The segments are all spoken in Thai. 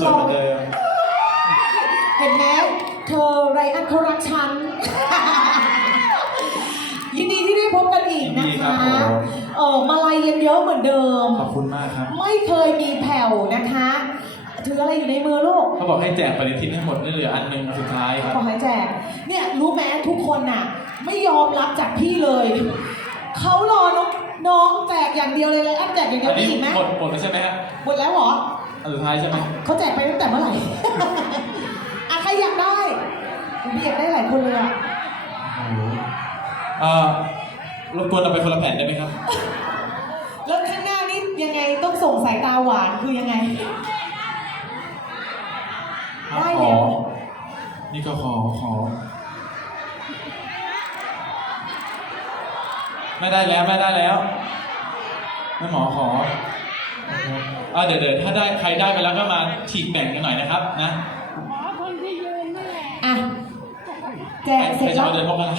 สวยเหมือนเดิมเห็นไหมเธอไรอันเขารักฉัน ยินดีที่ได้พบกันอีกนะยินดีครัคะบผม เออมาลัยยังเยอะเหมือนเดิม ขอบคุณมากครับ ไม่เคยมีแผ่วนะคะ ถืออะไรอยู่ในมือลูก เขาบอกให้แจกปฏิทินให้หมดนี่เหลืออันหนึงอันสุดท้ายครับ ขอให้แจก เนี่ยรู้ไหมทุกคนน่ะ ไม่ยอมรับจากพี่เลยเขารอ น้องน้องแจกอย่างเดียวเลยเลยอันแจกอย่างเดียอัวนมีนี้อีกไหมหมดหมดแล้วใช่ไหมครับหมดแล้วเหรอ อันสุดท้ายใช่ไหมเขาแจกไปตั้งแต่เมื่อไหร่ อะใครอยากได้พี่อยากได้หลายคนเลยอะโอ้โหเอ่อรบกวนเอาไปคนละแผ่นได้ไหมครับ แล้วข้างหน้านี่ยังไงต้องส่งสายตาหวานคือยังไง ได้ขแล้อวนี่ก็ขอขอ ไม่ได้แล้วไม่ได้แล้วแม่หมอขออ่าเดี๋ยวเดี๋ยวถ้าได้ใครได้ไปแล้วก็มาฉีกแบ่งกันหน่อยนะครับนะขอคนที่ยืนนั่นแหละอะแจใครกเสใครร็จจะแล้วเอาเดือนพกกันแล้ว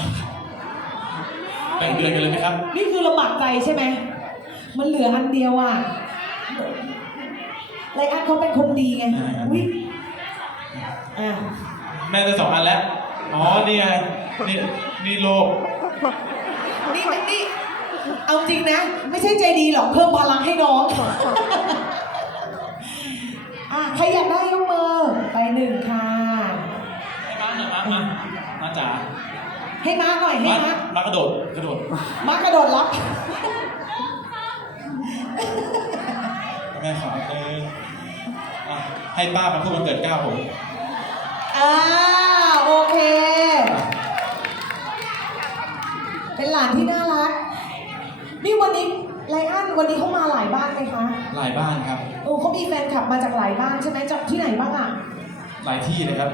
แบ่งเดือนกันเลยไหมครับ นี่คือลำบากใจใช่ไหมมันเหลืออันเดียวอะไรอันเขาเป็นคนดีไงอ่า อุ้ยอะแม่ได้สองอันแล้ว อ๋อนี่ไงนี่นี่โลก นี่นี่เอาจริงนะ ไม่ใช่ใจดีหรอกเพิ่มพลังให้น้องอะใครอยากได้ยกมือไปหนึ่งค่ะให้มาหน่อยมามามาจ๋าให้มาหน่อยให้มามามากระโดดกระโดดมากระโดดรับแม่ขอเอออะให้ป้ามาพูดวันเกิดเก้าผมอ่า เป็นหลานที่น่ารัก นี่วันนี้ไลอ้อนวันนี้เขามาหลายบ้านไหมคะหลายบ้านครับ โอ้เขามีแฟนคลับมาจากหลายบ้านใช่ไหมจากที่ไหนบ้างอะหลายที่เลยครับ